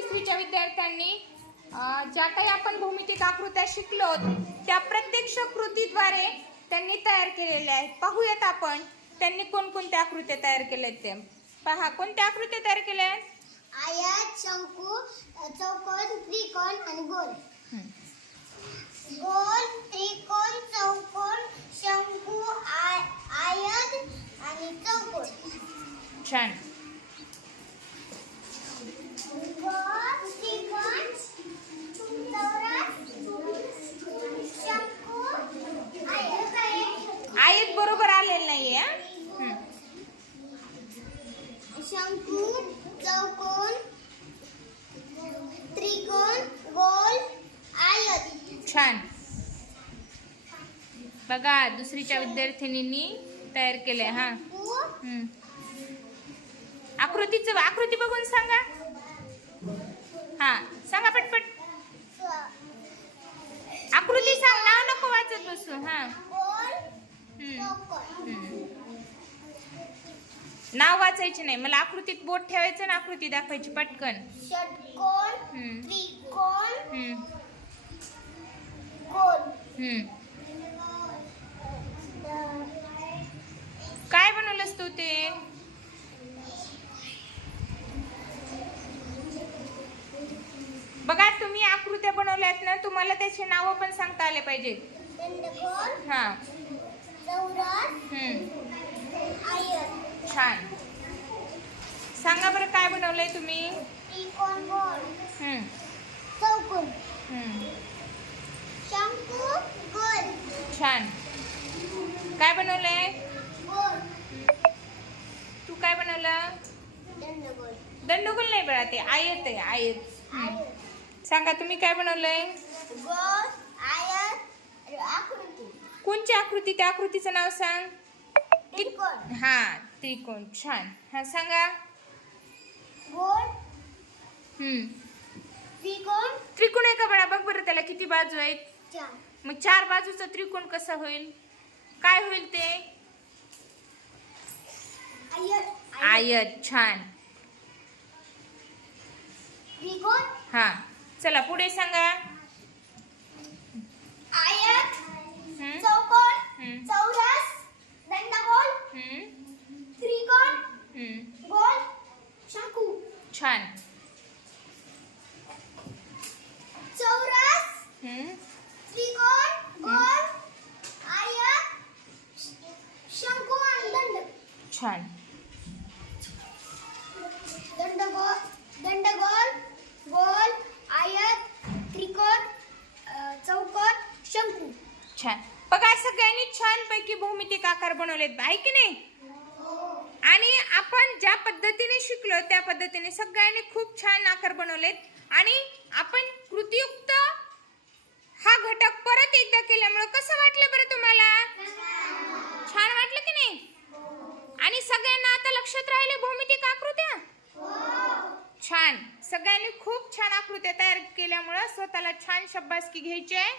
दुसरीच्या विद्यार्थ्यांनी ज्या काही आपण भौमितिक आकृत्या शिकलो त्या प्रत्यक्ष कृतीद्वारे त्यांनी तयार केलेल्या आहेत. पाहूयात आपण त्यांनी कोणकोणत्या आकृत्या तयार केल्या आहेत ते. पहा कोणत्या आकृत्या तयार केल्या आहेत आयत शंकू चौकोन त्रिकोण आणि गोल. गोल त्रिकोण चौकोन शंकू आय आयत आणि चौकोन. छान गोल त्रिकोण चौरस शंकू आयत आयत बरोबर आलेलं नाहीये हं? हं. शंकू चौकोन त्रिकोण गोल आयत. छान. बघा दुसरीच्या विद्यार्थिनींनी तयार केले हा. आकृतीचं आकृती बघून सांगा. हा सांगा पटपट. आकृती सांग नाव नको वाचत बसू हं. नाव वाचायचे नाही. मला आकृतीत बोट ठेवायचं ना आकृती दाखवायची पटकन. षटकोन. त्रिकोण. गोल. काय बनवलंस तू ते? बघा तुम्ही आकृत्या बनवल्यात ना तुम्हाला त्याचे नाव पण सांगता आले पाहिजेत. दंडगोल हा. चौरस हम्म. आयत. छान. सांगा बरं काय बनवलंय तुम्ही? त्रिकोण गोल हम्म. चौकोन हम्म. शंकू गोल छान. काय बनवलंय? गोल तू काय बनवलं? दंडगोल दंडगोल नाही बळा ते आयत आहे आयत. हम्म. सांगा तुम्ही काय बनवलंय? गोल आयत आकृती. कोणची आकृती? त्या आकृतीचं नाव सांग. हा त्रिकोण छान. हा सांगा. गोल हम्म. त्रिकोण? त्रिकोण आहे का बळा? बघ बरं त्याला किती बाजू आहेत. चार. मग चार बाजूचा त्रिकोण कसा होईल? काय होईल ते? आयत. आयत. छान. त्रिकोण? हा. चला पुढे सांगा. आयत. हम्म, चौकोन हम्म, चौरस दंडगोल हम्म, त्रिकोण हम्म. गोल शंकू छान चौरस हम्म, त्रिकोण गोल आयत शंकू आणि दंड छान. दंडगोल दंडगोल गोल आयत त्रिकोण चौकोन शंकू. छान. बघा सगळ्यांनी छान पैकी भौमितिक आकार बनवलेत आहे की नाही? आणि आपण ज्या पद्धतीने शिकलो त्या पद्धतीने सगळ्यांनी खूप छान आकार बनवलेत. आणि आपण कृतीयुक्त हा घटक परत एकदा केल्यामुळे कसं वाटलं बरं तुम्हाला छान वाटलं की नाही आणि सगळ्यांना आता लक्षात राहिले भौमितिक आकृत्या छान. सगळ्यांनी खूप छान आकृत्या तयार केल्यामुळं स्वतःला छान शब्बासकी घ्यायची आहे.